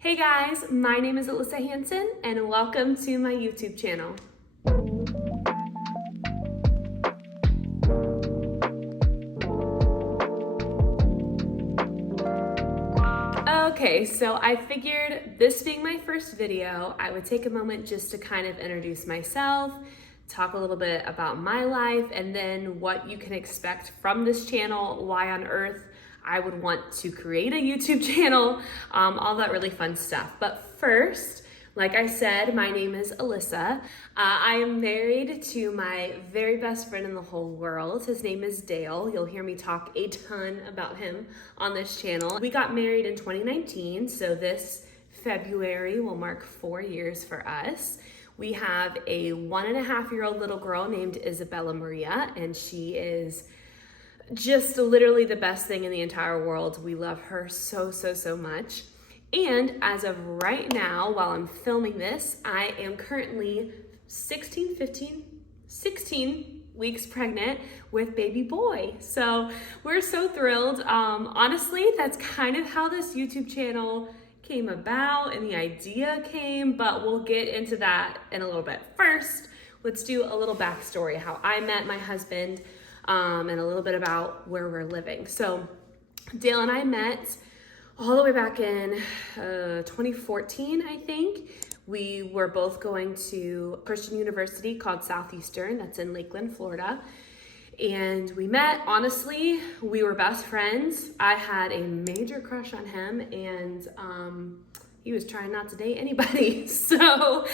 Hey guys, my name is Alyssa Hansen and welcome to my YouTube channel. Okay, so I figured this being my first video, I would take a moment just to kind of introduce myself, talk a little bit about my life, and then what you can expect from this channel, why on earth I would want to create a YouTube channel, all that really fun stuff. But first, like I said, my name is Alyssa. I am married to my very best friend in the whole world. His name is Dale. You'll hear me talk a ton about him on this channel. We got married in 2019, so this February will mark 4 years for us. We have a 1.5-year-old little girl named Isabella Maria, and she is just literally the best thing in the entire world. We love her so much. And as of right now, while I'm filming this, I am currently 16 weeks pregnant with baby boy. So we're so thrilled. Honestly, that's kind of how this YouTube channel came about and the idea came, but we'll get into that in a little bit. First, let's do a little backstory, how I met my husband, and a little bit about where we're living. So Dale and I met all the way back in 2014, I think. We were both going to a Christian university called Southeastern, that's in Lakeland, Florida. And we met, honestly, we were best friends. I had a major crush on him, and he was trying not to date anybody. So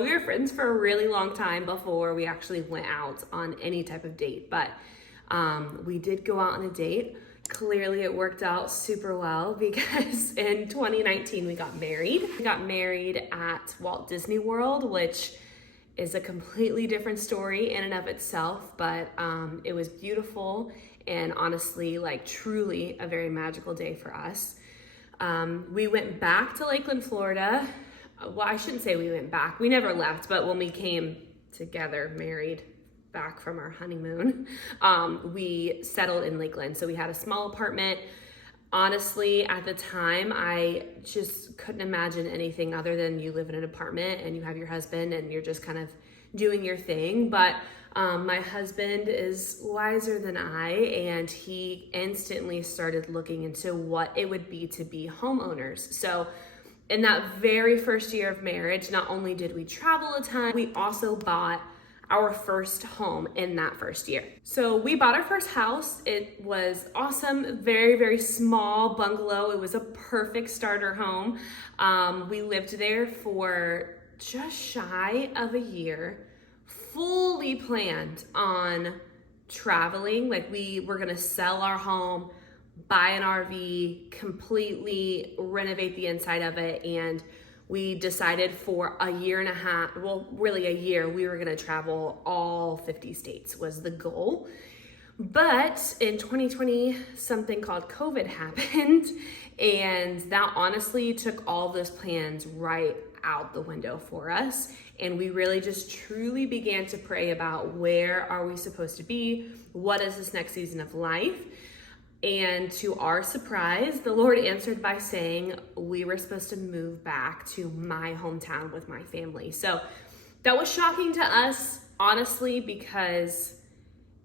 we were friends for a really long time before we actually went out on any type of date. But we did go out on a date. Clearly it worked out super well because in 2019 we got married. We got married at Walt Disney World, which is a completely different story in and of itself, but it was beautiful and honestly, like truly a very magical day for us. We went back to Lakeland, Florida. Well, I shouldn't say we went back. We never left, but when we came together, married, back from our honeymoon, we settled in Lakeland. So we had a small apartment. Honestly, at the time, I just couldn't imagine anything other than you live in an apartment and you have your husband and you're just kind of doing your thing. But my husband is wiser than I, and he instantly started looking into what it would be to be homeowners. So in that very first year of marriage, not only did we travel a ton, we also bought our first home in that first year. So we bought our first house. It was awesome, very small bungalow. It was a perfect starter home. We lived there for just shy of a year, fully planned on traveling. Like we were gonna sell our home, buy an RV, completely renovate the inside of it, and we decided for a year and a half, well, really a year, we were gonna travel all 50 states was the goal. But in 2020, something called COVID happened, and that honestly took all those plans right out the window for us. And we really just truly began to pray about where are we supposed to be? What is this next season of life? And to our surprise, the Lord answered by saying we were supposed to move back to my hometown with my family. So that was shocking to us, honestly, because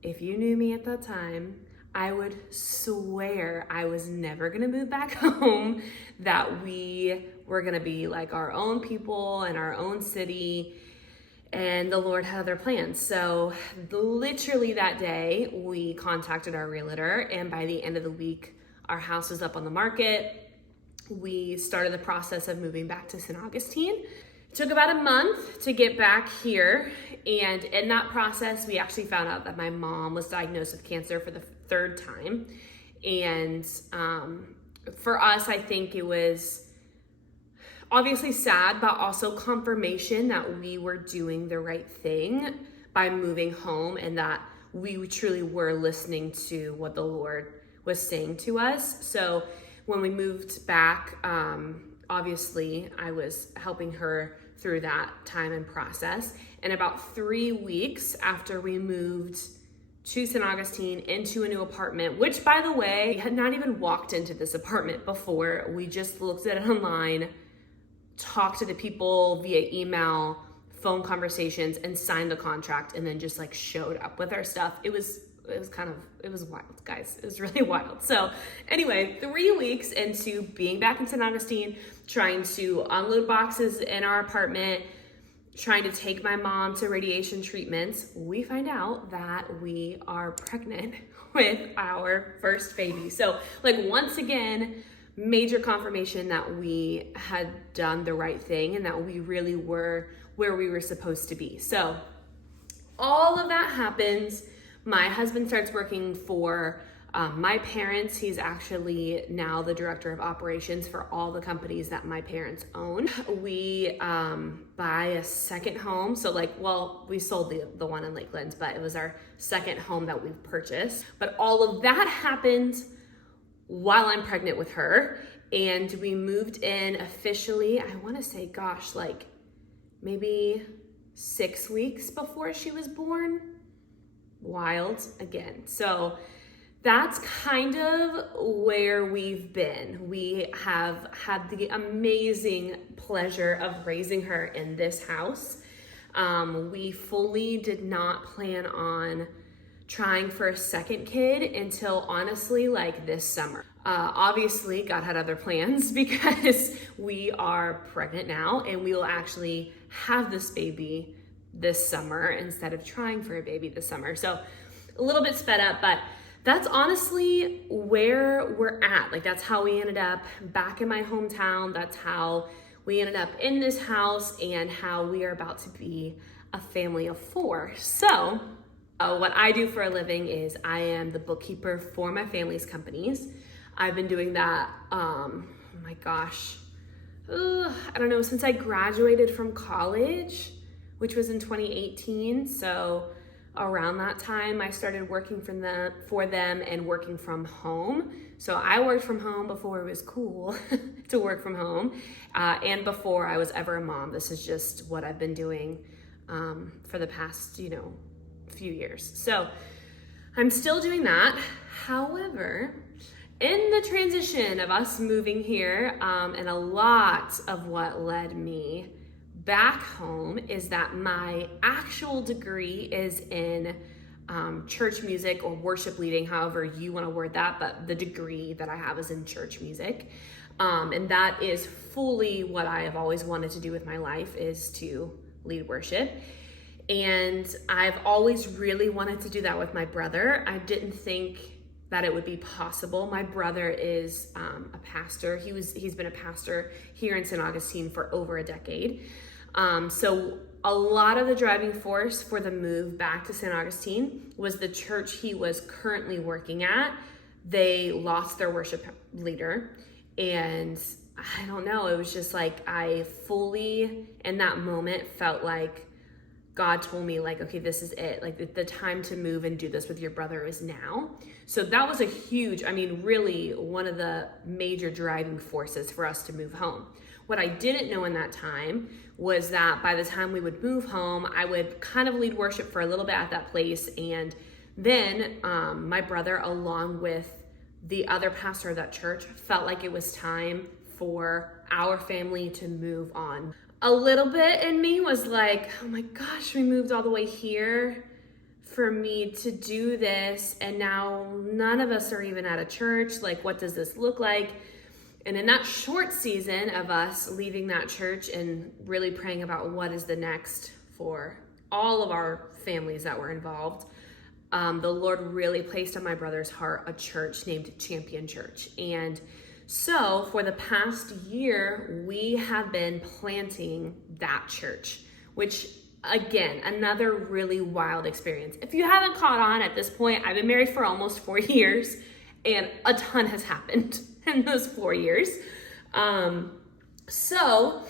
if you knew me at that time, I would swear I was never gonna move back home, that we were gonna be like our own people in our own city. And the Lord had other plans. So literally that day, we contacted our realtor, and by the end of the week, our house was up on the market. We started the process of moving back to St. Augustine. It took about a month to get back here, and in that process, we actually found out that my mom was diagnosed with cancer for the 3rd time. And for us, I think it was obviously sad, but also confirmation that we were doing the right thing by moving home, and that we truly were listening to what the Lord was saying to us. So when we moved back, obviously I was helping her through that time and process. And about 3 weeks after we moved to St. Augustine into a new apartment, which by the way, we had not even walked into this apartment before. We just looked at it online, talked to the people via email, phone conversations, and signed the contract, and then just like showed up with our stuff. It was wild, guys. It was really wild. So anyway, 3 weeks into being back in St. Augustine, trying to unload boxes in our apartment, trying to take my mom to radiation treatments, we find out that we are pregnant with our first baby. So like, once again, major confirmation that we had done the right thing and that we really were where we were supposed to be. So all of that happens. My husband starts working for my parents. He's actually now the director of operations for all the companies that my parents own. We buy a second home. So we sold the one in Lakeland, but it was our second home that we've purchased. But all of that happened while I'm pregnant with her. And we moved in officially, I want to say, maybe 6 weeks before she was born. Wild again. So that's kind of where we've been. We have had the amazing pleasure of raising her in this house. We fully did not plan on trying for a second kid until honestly this summer. Obviously God had other plans because we are pregnant now and we will actually have this baby this summer instead of trying for a baby this summer. So a little bit sped up, but that's honestly where we're at. That's how we ended up back in my hometown. That's how we ended up in this house and how we are about to be a family of 4. So what I do for a living is I am the bookkeeper for my family's companies. I've been doing that, I don't know, since I graduated from college, which was in 2018. So around that time, I started working for them and working from home. So I worked from home before it was cool to work from home, and before I was ever a mom. This is just what I've been doing for the past, few years. So I'm still doing that. However, in the transition of us moving here, and a lot of what led me back home is that my actual degree is in church music or worship leading, however you want to word that, but the degree that I have is in church music. And that is fully what I have always wanted to do with my life, is to lead worship. And I've always really wanted to do that with my brother. I didn't think that it would be possible. My brother is a pastor. He's been a pastor here in St. Augustine for over a decade. So a lot of the driving force for the move back to St. Augustine was the church he was currently working at. They lost their worship leader, and I don't know, it was just I fully in that moment felt like God told me okay, this is it. The time to move and do this with your brother is now. So that was a huge, really one of the major driving forces for us to move home. What I didn't know in that time was that by the time we would move home, I would kind of lead worship for a little bit at that place. And then my brother, along with the other pastor of that church, felt like it was time for our family to move on. A little bit in me was like, oh my gosh, we moved all the way here for me to do this, and now none of us are even at a church. What does this look like? And in that short season of us leaving that church and really praying about what is the next for all of our families that were involved, the Lord really placed on my brother's heart a church named Champion Church. And so for the past year, we have been planting that church, which again, another really wild experience. If you haven't caught on at this point, I've been married for almost 4 years and a ton has happened in those 4 years. So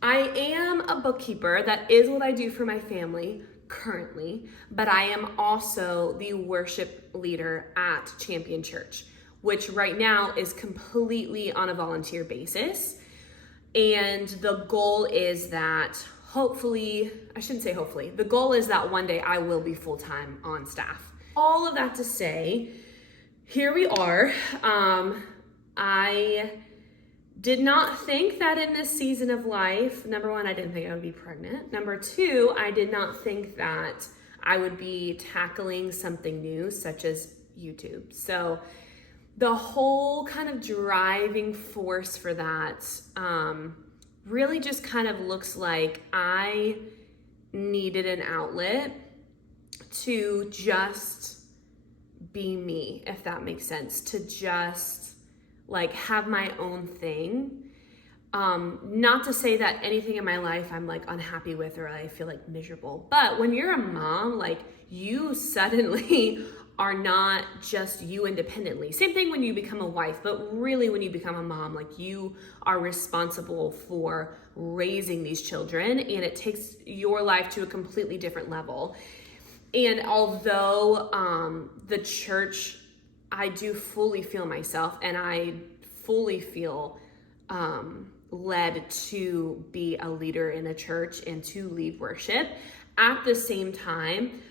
I am a bookkeeper. That is what I do for my family currently, but I am also the worship leader at Champion Church, which right now is completely on a volunteer basis. And the goal is that the goal is that one day I will be full-time on staff. All of that to say, here we are. I did not think that in this season of life, number one, I didn't think I would be pregnant. Number two, I did not think that I would be tackling something new, such as YouTube. So the whole kind of driving force for that really just kind of looks like I needed an outlet to just be me, if that makes sense, to just like have my own thing. Not to say that anything in my life I'm like unhappy with or I feel like miserable, but when you're a mom, like you suddenly are not just you independently. Same thing when you become a wife, but really when you become a mom, like you are responsible for raising these children, and it takes your life to a completely different level. And although the church, I do fully feel myself, and I fully feel led to be a leader in a church and to lead worship. At the same time,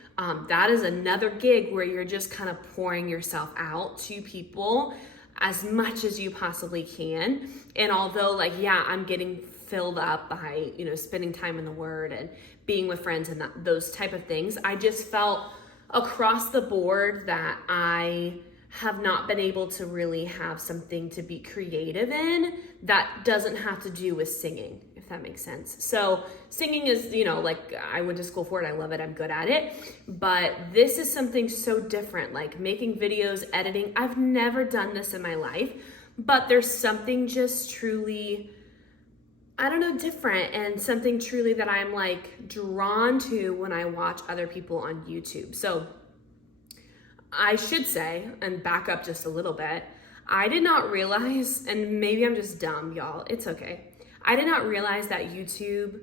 that is another gig where you're just kind of pouring yourself out to people as much as you possibly can. And although like, yeah, I'm getting filled up by, spending time in the Word and being with friends and those type of things, I just felt across the board that I have not been able to really have something to be creative in that doesn't have to do with singing, if that makes sense. So singing is, like I went to school for it. I love it. I'm good at it. But this is something so different, like making videos, editing. I've never done this in my life, but there's something just truly, different, and something truly that I'm like drawn to when I watch other people on YouTube. So I should say, and back up just a little bit, I did not realize, and maybe I'm just dumb, y'all, it's okay. I did not realize that YouTube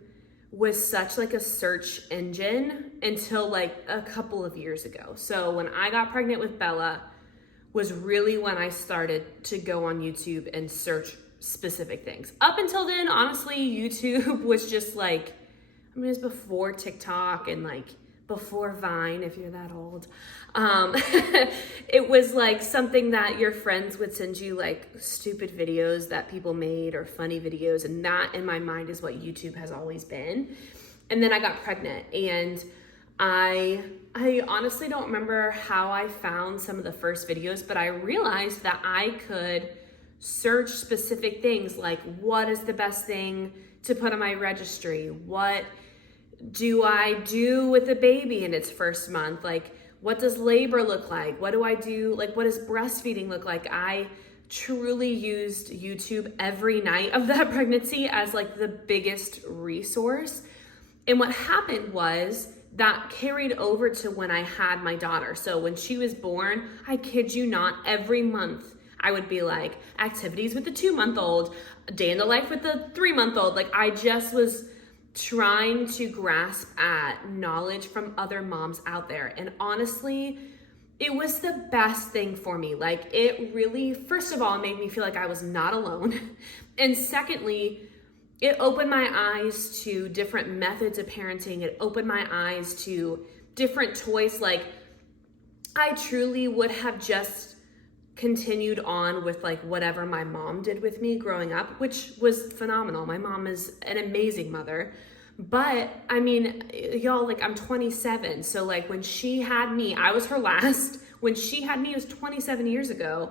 was such like a search engine until like a couple of years ago. So when I got pregnant with Bella was really when I started to go on YouTube and search specific things. Up until then, honestly, YouTube was just like, it was before TikTok and like before Vine, if you're that old. It was like something that your friends would send you, like stupid videos that people made or funny videos. And that in my mind is what YouTube has always been. And then I got pregnant, and I honestly don't remember how I found some of the first videos, but I realized that I could search specific things like, what is the best thing to put on my registry? What do I do with a baby in its first month? Like, what does labor look like? What do I do? Like, what does breastfeeding look like? I truly used YouTube every night of that pregnancy as like the biggest resource. And what happened was that carried over to when I had my daughter. So when she was born, I kid you not, every month I would be like, activities with the 2-month-old, day in the life with the 3-month-old. Like I just was trying to grasp at knowledge from other moms out there. And honestly, it was the best thing for me. Like it really, first of all, made me feel like I was not alone. And secondly, it opened my eyes to different methods of parenting. It opened my eyes to different toys. Like I truly would have just continued on with like whatever my mom did with me growing up, which was phenomenal. My mom is an amazing mother. But I mean, y'all, like I'm 27. So like when she had me, I was her last. When she had me, it was 27 years ago.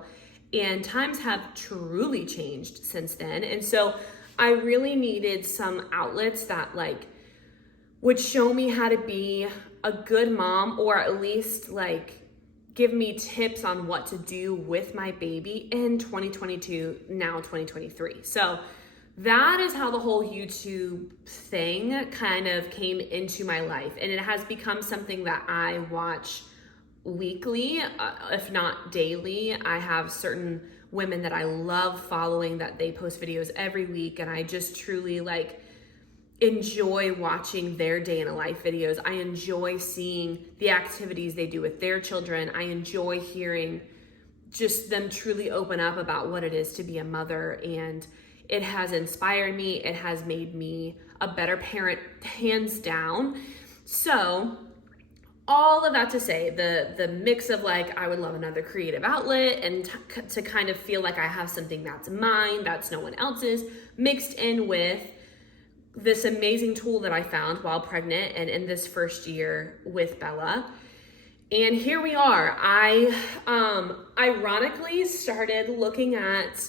And times have truly changed since then. And so I really needed some outlets that like would show me how to be a good mom, or at least like give me tips on what to do with my baby in 2022, now 2023. So that is how the whole YouTube thing kind of came into my life. And it has become something that I watch weekly, if not daily. I have certain women that I love following that they post videos every week. And I just truly like enjoy watching their day in a life videos. I enjoy seeing the activities they do with their children. I enjoy hearing just them truly open up about what it is to be a mother. And it has inspired me. It has made me a better parent, hands down. So all of that to say, the mix of like, I would love another creative outlet and to kind of feel like I have something that's mine, that's no one else's, mixed in with this amazing tool that I found while pregnant and in this first year with Bella. And here we are. I ironically started looking at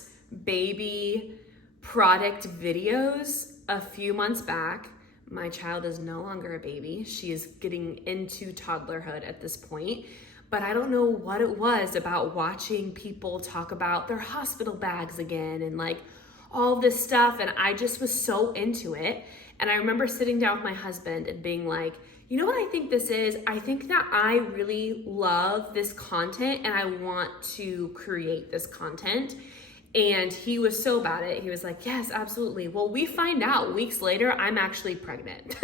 baby product videos a few months back. My child is no longer a baby. She is getting into toddlerhood at this point. But I don't know what it was about watching people talk about their hospital bags again and like all this stuff. And I just was so into it. And I remember sitting down with my husband and being like, you know what I think this is? I think that I really love this content and I want to create this content. And he was so about it. He was like, yes, absolutely. Well, we find out weeks later, I'm actually pregnant.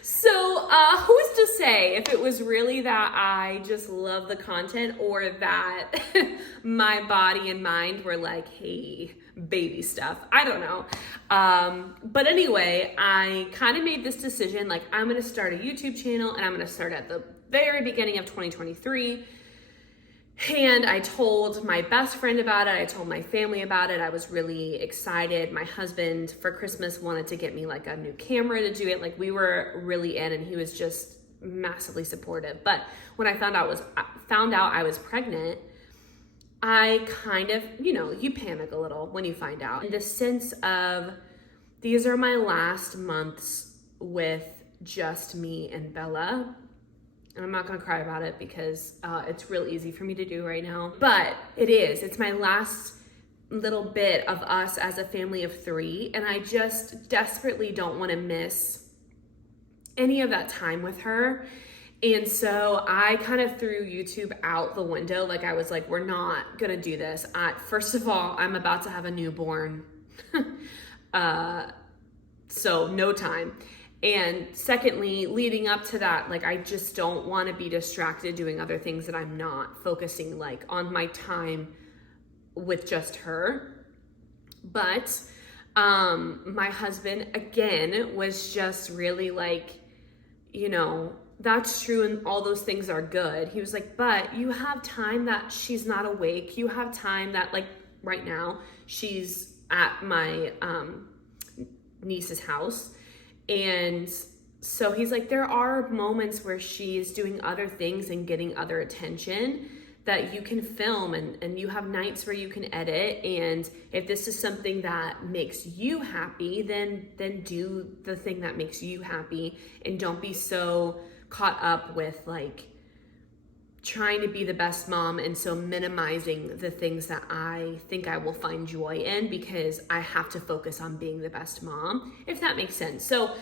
So who's to say if it was really that I just love the content or that my body and mind were like, hey, baby stuff. I don't know. But anyway, I kind of made this decision, like I'm going to start a YouTube channel and I'm going to start at the very beginning of 2023. And I told my best friend about it. I told my family about it. I was really excited. My husband for Christmas wanted to get me like a new camera to do it. Like we were really in, and he was just massively supportive. But when I found out I was pregnant, I kind of, you panic a little when you find out. In the sense of, these are my last months with just me and Bella. And I'm not gonna cry about it because it's real easy for me to do right now. But it's my last little bit of us as a family of 3. And I just desperately don't wanna miss any of that time with her. And so I kind of threw YouTube out the window. Like I was like, we're not gonna do this. First of all, I'm about to have a newborn. So no time. And secondly, leading up to that, like I just don't want to be distracted doing other things that I'm not focusing like on my time with just her. But my husband again was just really like, that's true and all those things are good. He was like, but you have time that she's not awake. You have time that like right now she's at my niece's house. And so he's like, there are moments where she's doing other things and getting other attention that you can film and you have nights where you can edit. And if this is something that makes you happy, then do the thing that makes you happy and don't be so caught up with like trying to be the best mom and so minimizing the things that I think I will find joy in because I have to focus on being the best mom, if that makes sense. So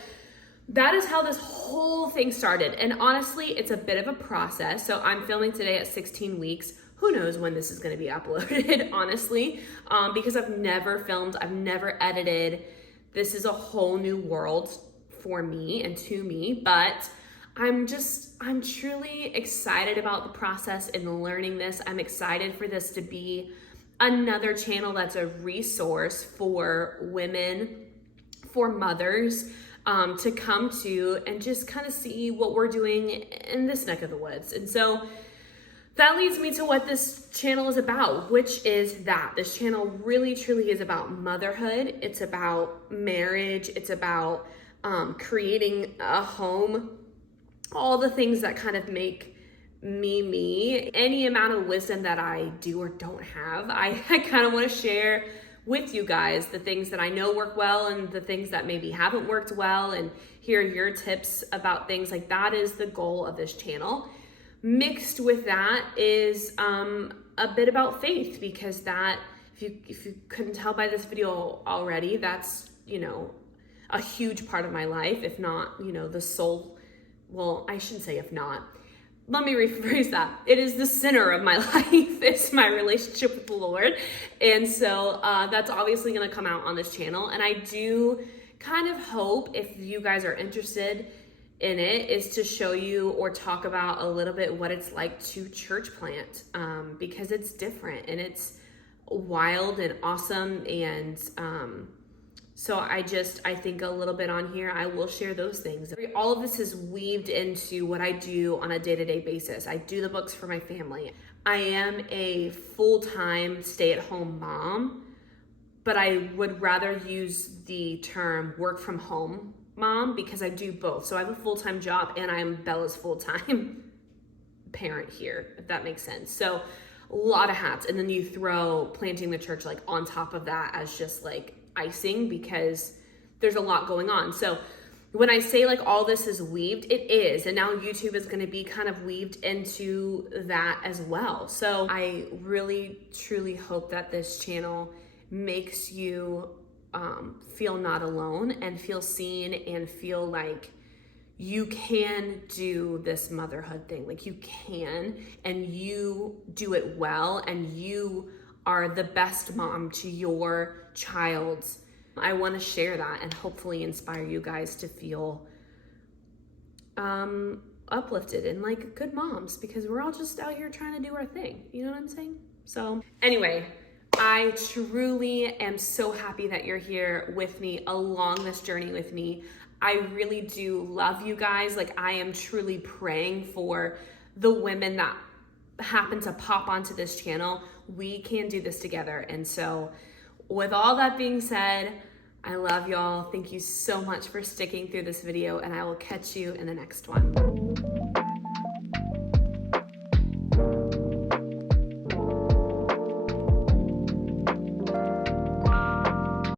that is how this whole thing started. And honestly, it's a bit of a process. So I'm filming today at 16 weeks. Who knows when this is going to be uploaded, honestly, because I've never filmed, I've never edited. This is a whole new world for me and to me, but I'm truly excited about the process and learning this. I'm excited for this to be another channel that's a resource for women, for mothers, to come to and just kind of see what we're doing in this neck of the woods. And so that leads me to what this channel is about, which is that this channel really truly is about motherhood. It's about marriage. It's about creating a home. All the things that kind of make me. Any amount of wisdom that I do or don't have, I kind of want to share with you guys the things that I know work well and the things that maybe haven't worked well, and hear your tips about things. Like that is the goal of this channel. Mixed with that is a bit about faith, because that, if you couldn't tell by this video already, that's, a huge part of my life, if not, the sole. Well, I shouldn't say if not. Let me rephrase that. It is the center of my life. It's my relationship with the Lord. And so that's obviously going to come out on this channel. And I do kind of hope, if you guys are interested in it, is to show you or talk about a little bit what it's like to church plant, because it's different and it's wild and awesome. And So I think a little bit on here, I will share those things. All of this is weaved into what I do on a day-to-day basis. I do the books for my family. I am a full-time stay-at-home mom, but I would rather use the term work from home mom because I do both. So I have a full-time job and I'm Bella's full-time parent here, if that makes sense. So a lot of hats. And then you throw planting the church like on top of that as just like icing because there's a lot going on. So when I say like all this is weaved, it is. And now YouTube is going to be kind of weaved into that as well. So I really, truly hope that this channel makes you feel not alone and feel seen and feel like you can do this motherhood thing. Like you can, and you do it well, and you are the best mom to your child. I want to share that and hopefully inspire you guys to feel uplifted and like good moms, because we're all just out here trying to do our thing. You know what I'm saying? So anyway, I truly am so happy that you're here with me along this journey with me. I really do love you guys. Like I am truly praying for the women that happen to pop onto this channel. We can do this together. And so with all that being said, I love y'all. Thank you so much for sticking through this video, and I will catch you in the next one.